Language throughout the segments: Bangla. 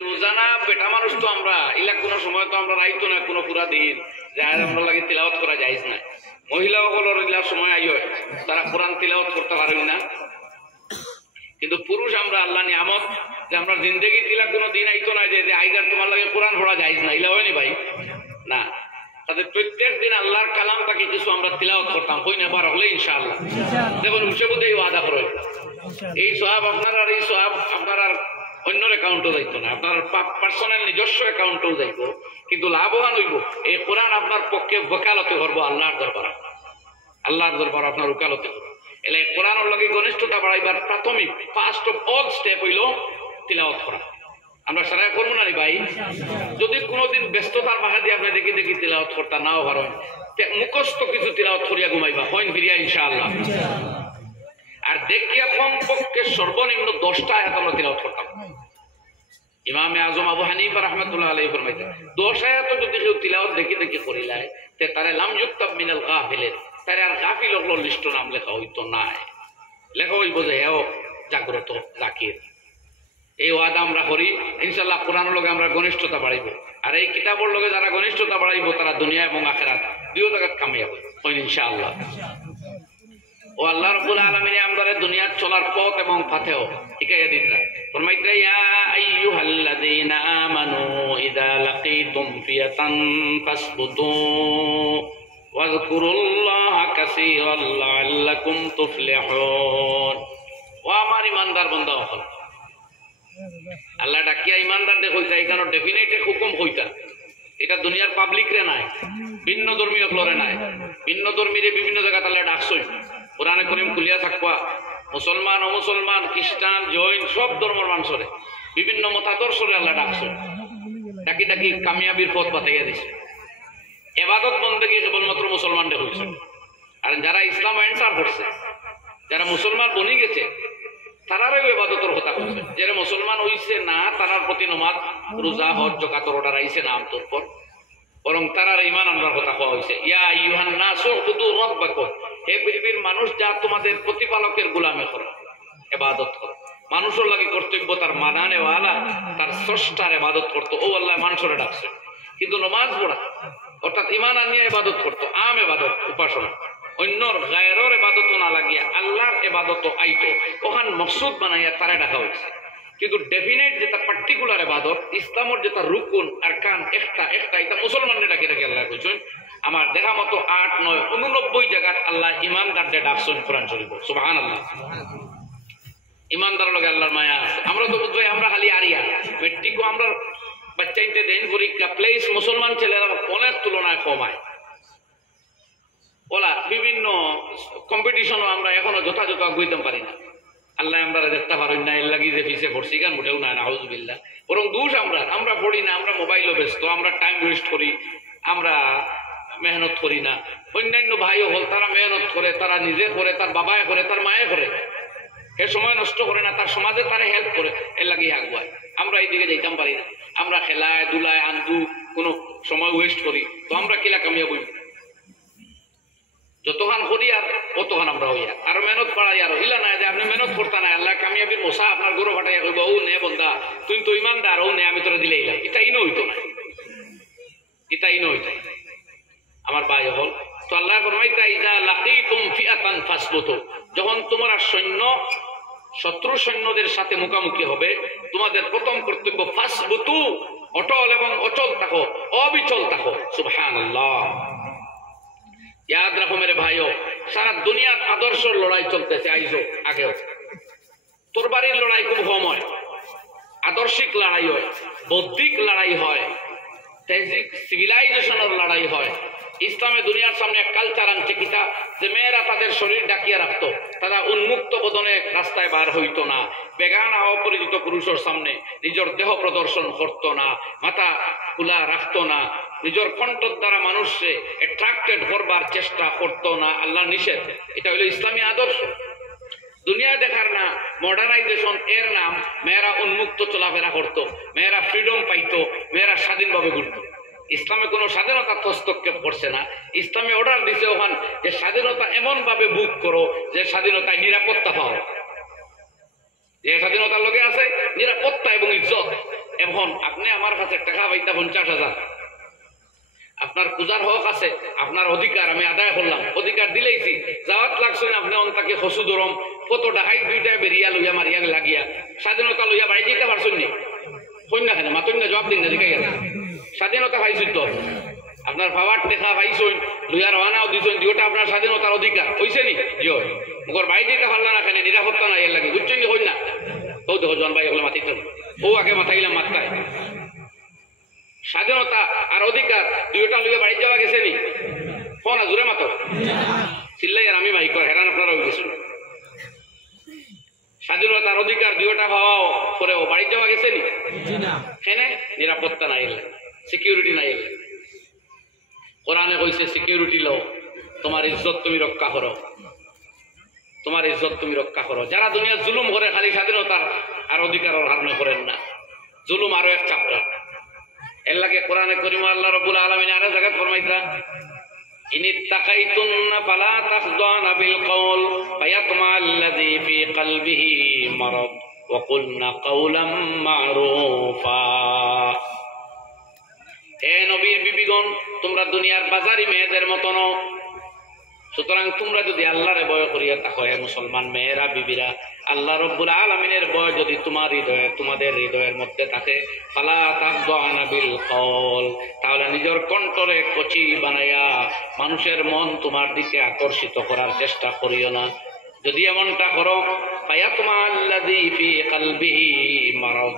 রোজানা বেটা মানুষ তো আমরা ইলা কোনো সময় তো আমরা রাইতো না কোনো পুরা দিন যার আমরা লাগে তিলাওয়াত করা যাইজ না। মহিলা সকলের ইলা সময় আইয় তারা কোরআন তিলাওয়াত করতে পারেন না, কিন্তু পুরুষ আমরা আল্লাহ নিয়ামত যে আমরা জিন্দেগি তিলা কোনো দিন আইতো না যে আইগার তোমার লাগে কোরআন পড়া যাইজ না, ইলা হয়নি ভাই না। তাদের প্রত্যেক দিন আল্লাহর কালাম তাকে কিছু আমরা তিলাওয়াত করতাম কই না পার হলে ইনশাআল্লাহ। দেখুন হিসেবে এই ওয়াদা করে এই সওয়াব আপনার আর এই সওয়াব আপনার আর অন্যর অ্যাকাউন্টও যাইতো না, আপনার পার্সোনাল নিজস্ব অ্যাকাউন্টও যাইব, কিন্তু লাভবান হইব এই কোরআন আপনার পক্ষে ওকালতে করবো আল্লাহর দরবার, আল্লাহর দরবার আপনার ওকালতে করবো। এলে কোরআনের লগে ঘনিষ্ঠতা বাড়াইবার প্রাথমিক ফার্স্ট অফ অল স্টেপ হইল তিলাওয়াত করা। আমরা সারা করবো না ভাই, যদি কোনোদিন ব্যস্ততার মাঝে দিয়ে আপনি দেখি দেখি তিলাওয়াত করতে নাও পারেন, মুখস্থ কিছু তিলাওয়াত করিয়া ঘুমাইবা হইন ফিরিয়া ইনশাআল্লাহ। আর দেখিয়া কমপক্ষে সর্বনিম্ন 10টা আয়াত আমরা তিলাওয়াত করতাম। ইমামে আজম আবু হানিফা রাহমাতুল্লাহ আলাইহি ফরমাইতেন 10 আয়াত যদি কেউ তিলাওয়াত দেখি দেখি করিলায় তে তারে লাম ইউক্তাব মিনাল গাফিলিন, তারে আর গাফিল হল লিস্ট নাম লেখা হইতো না, লেখা হইব যে হেও জাগ্রত জাকির। এই ওয়াদা আমরা করি ইনশাআল্লাহ। কোরআনের লগে আমরা ঘনিষ্ঠতা বাড়াইব, আর এই কিতাবের লগে যারা ঘনিষ্ঠতা বাড়াইব তারা দুনিয়া এবং আখিরাত দুই জায়গায় কামিয়াব হইন ইনশাআল্লাহ। ও আল্লাহ রাব্বুল আলামিন আমাদের দুনিয়ার চলার পথ এবং পথেও শিখাইয়া দিতেন। ফরমাইতেন ইয়া আইয়ুহাল্লাযীনা আমানু ইযা লাকীতুম ফিয়াতান ফাসবুতু ওয়াযকুরুল্লাহা কাসীরান লাআল্লাকুম তুফলিহুন। ও আমার ইমানদার বান্দা হল, আল্লাহ ডাকিয়া ইমানদারদের কইতা এখানে ডেফিনেট হুকুম কইতা, এটা দুনিয়ার পাবলিক রে নাই, ভিন্ন ধর্মীয় ফ্লোরে নাই, ভিন্ন ধর্মীরে বিভিন্ন জায়গা তাহলে ডাকছই। কোরআনে করিম খুলিয়া থাকবা মুসলমান অমুসলমান খ্রিস্টান জৈন সব ধর্মের মানুষরে বিভিন্ন মতাদর্শরে আল্লাহ ডাকছই, ডাকি ডাকি কামিয়াবির পথ বাতাইয়া দিছে। এবাদত বন্দেগী কেবলমাত্র মুসলমানদের হয়েছে, আর যারা ইসলাম অ্যান্সার করছে, যারা মুসলমান বনি গেছে তারারও এবাদতের কথা বলছে। যারা মুসলমান হইছে না তারার প্রতি নমাজ রোজা হজ যাকাতের অর্ডার আইছে না আমতর পর, বরং তারার ঈমান আনবার কথা কোয়া হইছে। ইয়া আইয়ুহান নাস উবুদু রাব্বাকুম, হে পৃথিবীর মানুষ যা তোমাদের প্রতিপালকের গোলামি করো, ইবাদত করো। মানুষের লাগি কর্তব্য তার মানানেওয়ালা তার স্রষ্টার ইবাদত করতো, ও আল্লাহ মানুষের ডাকছে। কিন্তু নমাজ পড়া অর্থাৎ ঈমান আনিয়ে ইবাদত করতো, আম ইবাদত উপাসনা, অন্যর গায়রের ইবাদত না লাগিয়া আল্লাহর ইবাদত আইতো, ওখান মকসুদ বানাইয়া তারে ডাকা হয়েছে। কিন্তু ডেফিনেট যেটা পার্টিকুলার ইবাদত ইসলামের যেটা রুকুন আরকান একটা একটা এটা মুসলমানদের ডাকে ডাকে আল্লাহ কইছেন। আমার দেখা মতো 8, 9, 89 জায়গাত আল্লাহ ইমানদারদের ডাকছেন কোরআন শরীফ। সুবহানাল্লাহ। ইমানদার লগে আল্লাহর মায়া আছে। আমরা তো বুঝবো আমরা খালি আরিয়া মেট্রিকও আমরা বাচ্চাইতে দেন পরীক্ষা প্লেস মুসলমান ছেলেরা অনেক তুলনায় কমায়, ওলা বিভিন্ন কম্পিটিশনও আমরা এখনো যথাযথ আগুইতে পারি না। আল্লাহ আমরা দেখতে পারেন না, এর লাগি যে পিছিয়ে পড়ছি গান উঠেও না, নাউজুবিল্লাহ। বরং দোষ আমরা পড়ি না, আমরা মোবাইলও ব্যস্ত, আমরা টাইম ওয়েস্ট করি, আমরা মেহনত করি না। অন্যান্য ভাইও হল তারা মেহনত করে, তারা নিজে করে, তার বাবায় করে, তার মায়ে করে, এ সময় নষ্ট করে না, তার সমাজে তারা হেল্প করে, এর লাগি আগুয়ায়। আমরা এইদিকে যাইতাম পারি না, আমরা খেলায় দুলায় আন্দু কোনো সময় ওয়েস্ট করি, তো আমরা কিলা কামিয়া বই যতখান করি আর অতখান আমরা হইয়া আরো মেহনত বাড়াই। আর ইলা না যে আপনি মেহনত করতে না আল্লাহ কামিয়াবির মশা আপনার গরু ফাটাইয়া কইব ও নে বন্ধা তুই তো ইমানদার, ও নে আমি তোরা দিলে ইলাম, এটা ইনো হইতো না, এটা ইনো হইতো আমার ভাই হল। তো আল্লাহ ফরমাইতা ইযা লাকীতুম ফিআতান ফাসবুতু, যখন তোমরা সৈন্য শত্রু সৈন্যদের সাথে মুখোমুখি হবে তোমাদের প্রথম কর্তব্য ফাসবুতু, অটল এবং অচল থাকো, অবিচল থাকো। সুবহানাল্লাহ। ইয়াদ রাখো মেরে ভাইও, সারা দুনিয়ার আদর্শের লড়াই চলতেছে আইজো আগেও। তরবারির লড়াই খুব কম হয়, আদর্শিক লড়াই হয়, বৌদ্ধিক লড়াই হয়, তেহজিক সিভিলাইজেশনের লড়াই হয়। ইসলামে দুনিয়ার সামনে এক কালচার আনছে কিতা যে মেয়েরা তাদের শরীর ডাকিয়ে রাখতো, তারা উন্মুক্ত বদনে রাস্তায় বার হইতো না, বেগানা অপরিচিত পুরুষের সামনে নিজের দেহ প্রদর্শন করতো না, মাথা খোলা রাখতো না, নিজের কণ্ঠর দ্বারা মানুষকে অ্যাট্রাক্টেড করবার চেষ্টা করতো না, আল্লাহ নিষেধ। এটা হলো ইসলামী আদর্শ। দুনিয়া দেখার না মডার্নাইজেশন এর নাম মেয়েরা উন্মুক্ত চলাফেরা করতো, মেয়েরা ফ্রিডম পাইতো, মেয়েরা স্বাধীনভাবে ঘুরতো। ইসলামে কোনো স্বাধীনতা হস্তক্ষেপ করছে না, ইসলামে অর্ডার দিছে ওখান যে স্বাধীনতা এমন ভাবে বুক করো যে স্বাধীনতায় নিরাপত্তা পাও, যে স্বাধীনতার লগে আছে নিরাপত্তা এবং ইজ্জত। এখন আপনি আমার কাছে টাকা পাইতা 50,000, আপনার পূজার হক আছে, আপনার অধিকার আমি আদায় করলাম, অধিকার দিলেইছি, যাওয়াত লাগছেন আপনি অন্তাকে হসু দরম কত ডাকাই দুইটায় বেরিয়া লইয়া মারিয়া লাগিয়া স্বাধীনতা লইয়া বাড়ি যেতে পারছেন নি? কন্যা কেন মাতন না জবাব দিন না জিকাই গেল। স্বাধীনতা পাইছেন তো আপনার পাওয়ার দেখা পাইছেন, লইয়া রওনাও দিছেন, যেটা আপনার স্বাধীনতার অধিকার হইছে নি? জিও মুখর বাড়ি যেতে পারলা না কেন? নিরাপত্তা নাই এর লাগে, বুঝছেন নি? কন্যা ও দেখো জন ভাই ওগুলো মাতিতে ও আগে মাথাইলাম মাত্রায় স্বাধীনতা আর অধিকার দুইটা লইয়া বাড়ি যাওয়া গেছে নি? ফোন জোরে মাতো চিল্লাই আর আমি ভাই কর হেরান আপনারা গেছিল। স্বাধীনতার অধিকার দুইটা পাওয়াও পরেও বাড়ি যাওয়া গেছে নি? হেনে নিরাপত্তা নাই, সিকিউরিটি নাই। কোরআনে কইছে সিকিউরিটি লও, তোমার ইজ্জত তুমি রক্ষা করো, তোমার ইজ্জত তুমি রক্ষা করো। যারা দুনিয়া জুলুম করে খালি স্বাধীনতার আর অধিকারের কারণে করেন না, জুলুম আরো এক চাপড়া। এর লাগে কোরআনে করিম আল্লাহ রাব্বুল আলামিন আরো জায়গা ফরমাইতা ইনিত্তাকাইতুন্না ফালা তাখদানা বিল কওল ফায়াতমা আল্লাযী ফি কলবিহি মারাদ ওয়া কুলনা কাওলাম মারুফা। হে নবীর বিবিগণ, তোমরা দুনিয়ার বাজারি মেয়েদের মতো নও। সুতরাং তোমরা যদি আল্লাহরে ভয় করিয়া থাকো, হে মুসলমান মেয়েরা বিবিরা, আল্লাহ রাব্বুল আলামিনের ভয় যদি তোমার হৃদয়ে তোমাদের হৃদয়ের মধ্যে থাকে, ফালা তাখদানা বিল কওল, তাহলে নিজের কণ্ঠরে কচি বানাইয়া মানুষের মন তোমার দিকে আকর্ষিত করার চেষ্টা করিও না। যদি এমনটা করো, ফায়াতমা আল্লাযী ফি কলবিহি মারাদ,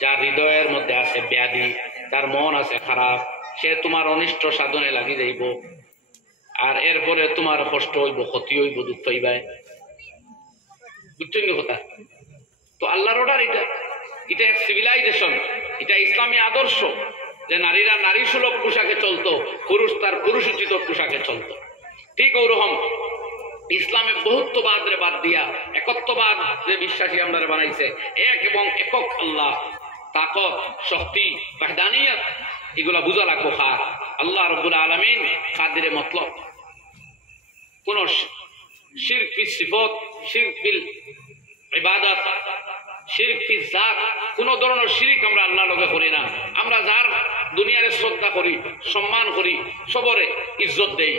যার হৃদয়ের মধ্যে আছে ব্যাধি, তার মন আছে খারাপ, সে তোমার অনিষ্ট সাধনে লাগি যাইব, আর এরপরে তোমার কষ্ট হইব, ক্ষতি হইব, দুঃখ পাইবাই। বুঝছেন কথা? তো আল্লাহর অর্ডার এটা, এটা এক সিভিলাইজেশন, এটা ইসলামী আদর্শ যে নারীরা নারী সুলভ পোশাকে চলতো, পুরুষ তার পুরুষোচিত পোশাকে চলতো। ঠিক ওরকম ইসলামে বহুত্ববাদ রে বাদ দিয়া একত্ববাদ যে বিশ্বাসী আমরা বানাইছে, এক এবং একক আল্লাহ, তাকত, শক্তি, ওয়াহদানিয়ত, এগুলা বুঝা লাগবো। খার আল্লাহ রাব্বুল আলামিন কাদিরে মতলব, কোন শিরক ফি সিফাত, শিরক ফিল ইবাদত, শিরক ফি জাত, কোন ধরনের শিরক আমরা আল্লাহর লগে করি না। আমরা যার দুনিয়ারে শ্রদ্ধা করি, সম্মান করি, সবরে ইজ্জত দেই,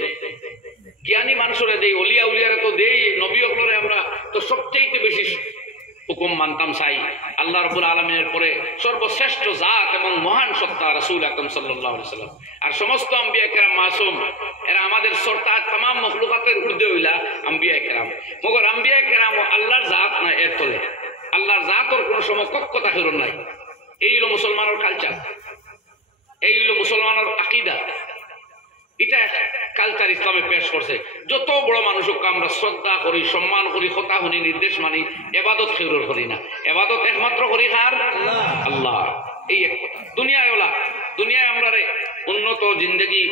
জ্ঞানী মানুষরে দেই, ওলিয়া উলিয়ারে তো দেই, নবী ওগুলোরে আমরা তো সবচেয়ে বেশি হুকুম মানতাম চাই। আল্লাহ রাব্বুল আলামিনের পরে সর্বশ্রেষ্ঠ জাত এবং মহান সত্তা রাসূল আকরাম সাল্লাল্লাহু আলাইহি ওয়াসাল্লাম। আর সমস্ত আম্বিয়া কেরাম মাসুম, এরা আমাদের সরতাজ तमाम মখলুকাতের ঊর্ধ্বে হইলা আম্বিয়া কেরাম। মগর আম্বিয়া কেরাম আল্লাহর জাত না, এর তলে আল্লাহর জাতর কোনো সমকক্ষতা হিরণ নাই। এই হলো মুসলমানের কালচার, এই হলো মুসলমানের আকীদা। এটা কালচার ইসলামে পেশ করছে। যত বড় মানুষকে আমরা শ্রদ্ধা করি, সম্মান করি, কথা শুনি, নির্দেশ মানি, এবাদত খেউর করি না। এবাদত একমাত্র করি কার? আল্লাহ। এই এক কথা। দুনিয়ায় ওলা দুনিয়ায় আমরা উন্নত জিন্দগি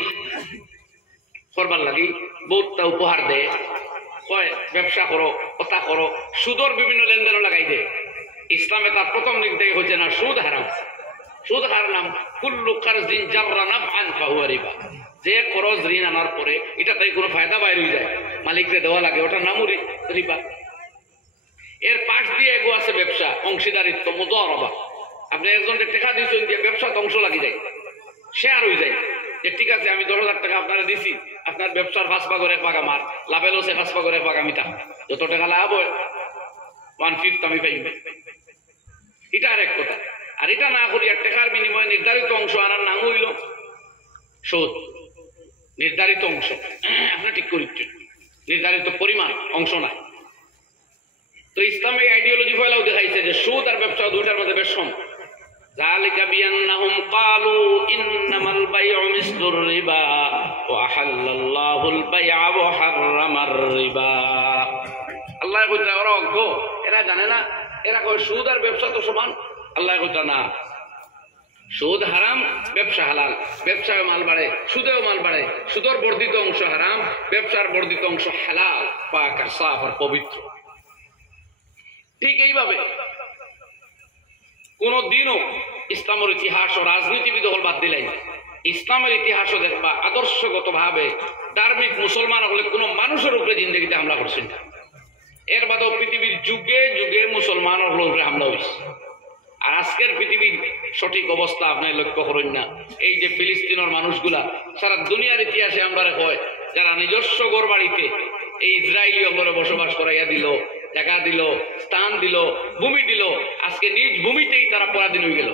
করবার লাগি বহুতটা উপহার দেয়, কয় ব্যবসা করো, কথা করো, সুদর বিভিন্ন লেনদেন লাগাই দেয়। ইসলামে তার প্রথম দিক থেকে হচ্ছে না সুদ হারাম। সুদ হারাম কুল্লু কারজিন জাররা নাফআন ফাহুয়া রিবা। যে খরচ ঋণ আনার পরে এটা তাই কোনো ফায়দা বাইর হয়ে যায়, মালিককে দেওয়া লাগে, ওটার নামও রিবা। এর পাশ দিয়ে এগো আছে ব্যবসা, অংশীদারিত্ব, মুদারাবা। আপনি একজনকে টাকা দিয়েছেন যে ব্যবসা ধ্বংস লাগি যায়, শেয়ার হয়ে যায়, যে ঠিক আছে আমি 10,000 টাকা আপনারা দিছি, আপনার ব্যবসার 5 ভাগের 1 ভাগ আমার, লাভের হচ্ছে 5 ভাগের 1 ভাগ আমি তা, যত টাকা লাভ হয় 1/5 আমি পাইব। এটা আর এক কথা। আর এটা না করি আর টাকার বিনিময়ে নির্ধারিত অংশ আনার নাম হইল সুদ। নির্ধারিত অংশ আপনি ঠিক করিচ্ছেন, নির্ধারিত পরিমাণ অংশ নাই। তো ইসলামে আইডিওলজি ফলাও দেখাইছে যে সুদ আর ব্যবসা দুইটার মধ্যে বেশ সম। যালিকা বিআন্নাহুম ক্বালু ইন্নামাল বাইউ মিসলুর রিবা ওয়া আহাল্লাল্লাহুল বাই'a ওয়া হাররামার রিবা। আল্লাহ কইতা ওরা অজ্ঞ, এরা জানে না, এরা কয় সুদ আর ব্যবসা তো সমান। আল্লাহ কইতা না, সুদ হারাম, ব্যবসা হালাল। ব্যবসায় মাল বাড়ে, সুদেও মাল বাড়ে। সুদের বর্ধিত অংশ হারাম, ব্যবসার বর্ধিত অংশ হালাল, পাক আর সাফ আর পবিত্র। ঠিক এইভাবে কোন দিনও ইসলামের ইতিহাস ও রাজনীতিবিদ হল বাদ দিলাই, ইসলামের ইতিহাসও দেখবা আদর্শগত ভাবে ধার্মিক মুসলমান হলে কোন মানুষের উপরে জিন্দগিতে হামলা করছেন না। এর বাদেও পৃথিবীর যুগে যুগে মুসলমানের উপরে হামলা হয়েছে। আর আজকের পৃথিবীর সঠিক অবস্থা আপনি লক্ষ্য করেন না। এই যে ফিলিস্তিনের মানুষগুলা সারা দুনিয়ার ইতিহাসে আমরা কয় যারা নিজস্ব ঘর বাড়িতে এই ইসরায়েলি অঙ্গনে বসবাস করাইয়া দিল, জায়গা দিল, স্থান দিল, ভূমি দিল, আজকে নিজ ভূমিতেই তারা পরাধীন হয়ে গেল।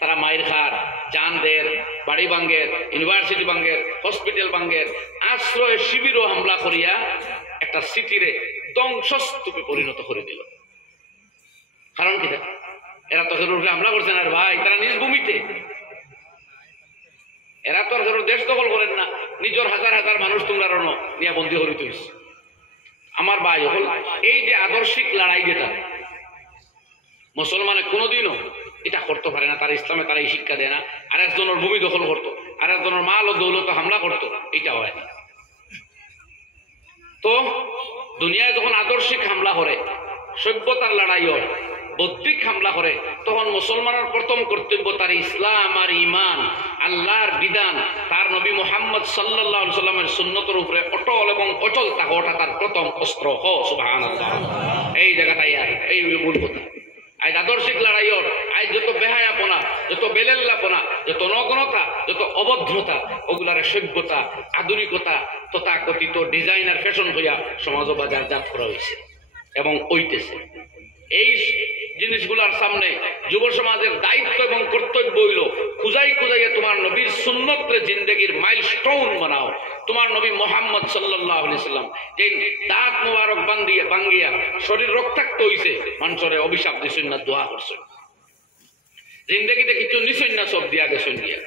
তারা মায়ের খার, জান দের, বাড়ি ভাঙ্গের, ইউনিভার্সিটি ভাঙ্গের, হসপিটাল ভাঙ্গের, আশ্রয় শিবিরও হামলা করিয়া একটা সিটিরে ধ্বংসস্তূপে পরিণত করে দিল। কারণ কি? এরা তো হামলা করছে না ভাই, তারা নিজ ভূমিতে। এরা তো দেশ দখল করেন না, নিজের হাজার হাজার মানুষ তোমরা নিয়ে বন্দী করে তুইস। আমার ভাই হল এই যে আদর্শিক লড়াই, যেটা মুসলমানে কোনোদিনও এটা করতে পারে না, তার ইসলামে তারা এই শিক্ষা দেয় না। আর একজনের ভূমি দখল করতো, আর একজনের মাল ও দৌলত হামলা করতো, এটা হয় না। তো দুনিয়ায় যখন আদর্শিক হামলা করে, সভ্যতার লড়াই হয়, বৌদ্ধিক হামলা করে, তখন মুসলমানের প্রথম কর্তব্য তার ইসলাম আর ইমান, আল্লাহর বিধান, তার নবী মুহাম্মদ সাল্লাল্লাহু আলাইহি সাল্লামের সুন্নতের উপরে অটল এবং অচল থাকা, ওটা তার প্রথম অস্ত্র। সুবহানাল্লাহ। এই জায়গাটাই এই মূল কথা। আজ আদর্শিক লড়াইয়ের আজ যত বেহায়াপনা, যত বেলেল্লাপনা, যত নগ্নতা, যত অভদ্রতা, ওগুলার সভ্যতা, আধুনিকতা, তথাকথিত ডিজাইনার ফ্যাশন হইয়া সমাজ বাজারজাত করা হয়েছে এবং হইতেছে। এই জিনিসগুলার সামনে যুব সমাজের দায়িত্ব এবং কর্তব্য হইল খুঁজাই খুঁজাইয়া তোমার নবীর সুন্নতরে জিন্দেগির মাইলস্টোন বানাও। তোমার নবী মুহাম্মদ সাল্লাল্লাহু আলাইহি সাল্লাম যে দাঁত মুবারক ভাঙ্গিয়া শরীর রক্তাক্ত হইছে, মানুষের অভিশাপ দিছেন না, দোয়া করছেন, জিন্দেগিতে কিছু নিছেন না, সব দিয়া গেছেন গিয়া।